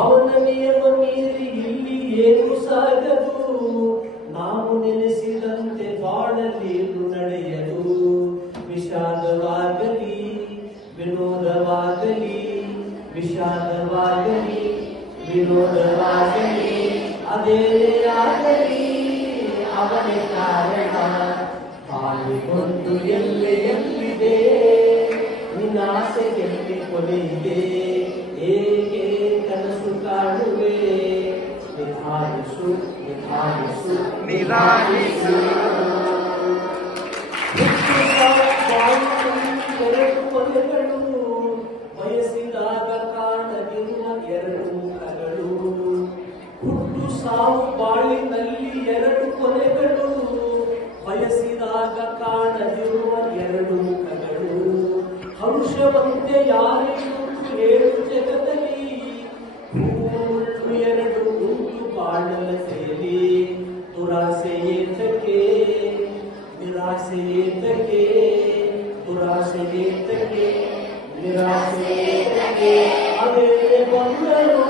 ಅವನ ನಿಯಮ ಮೀರಿ ಇಲ್ಲಿ ಏನು ಸಾಗದು, ನಾವು ನೆನೆಸಿದಂತೆ ಬಾಳಲೇನು ನಡೆಯದು. ವಿಷಾದವಾಗಲಿ ವಿನೋದವಾಗಲಿ, ವಿಷಾದವಾಗಲಿ ವಿನೋದವಾಗಲಿ, ಅದೇ ಆಗಲಿ ಅವನೇ ಕಾರಣ. ಬಾಳಿಗೊಂದು ಎಲ್ಲೆಯಲ್ಲಿದೆ, ನಿನ್ನಾಸೆ ಎಲ್ಲಿ ಕೊನೆಯಿದೆ, ಹೇಗೆ ಕನಸು ಕಾಣುವೆ. ನಿಧಾನಿಸು ನಿಧಾನಿಸು ನಿಧಾನಿಸು. ಎರಡು ಕೊನೆಗಳು, ಬಯಸಿದಾಗ ಕಾಣದಿರುವ ಎರಡು ಮುಖಗಳು. ಹುಟ್ಟು ಸಾವು ಬಾಳಿನಲ್ಲಿ ಎರಡು ಕೊನೆಗಳು, ಬಯಸಿದಾಗ ಕಾಣದಿರುವ ಎರಡು ಮುಖಗಳು. ಹಂಸವಂತೆ ಯಾರಿಗೂ ಏಳು ಜಗದಲ್ಲಿ, ಎರಡು ಉಂಟು ಬಾಳಲ ಸೇರಿ. ದುರಾಸೆ ಏತಕ್ಕೆ ನಿರಾಸೆ ಏತಕ್ಕೆ, ದುರಾಸೆ ಏತಕ್ಕೆ ನಿರಾಸೆ ಏತಕ್ಕೆ, ಅದೇ ಬಂದರು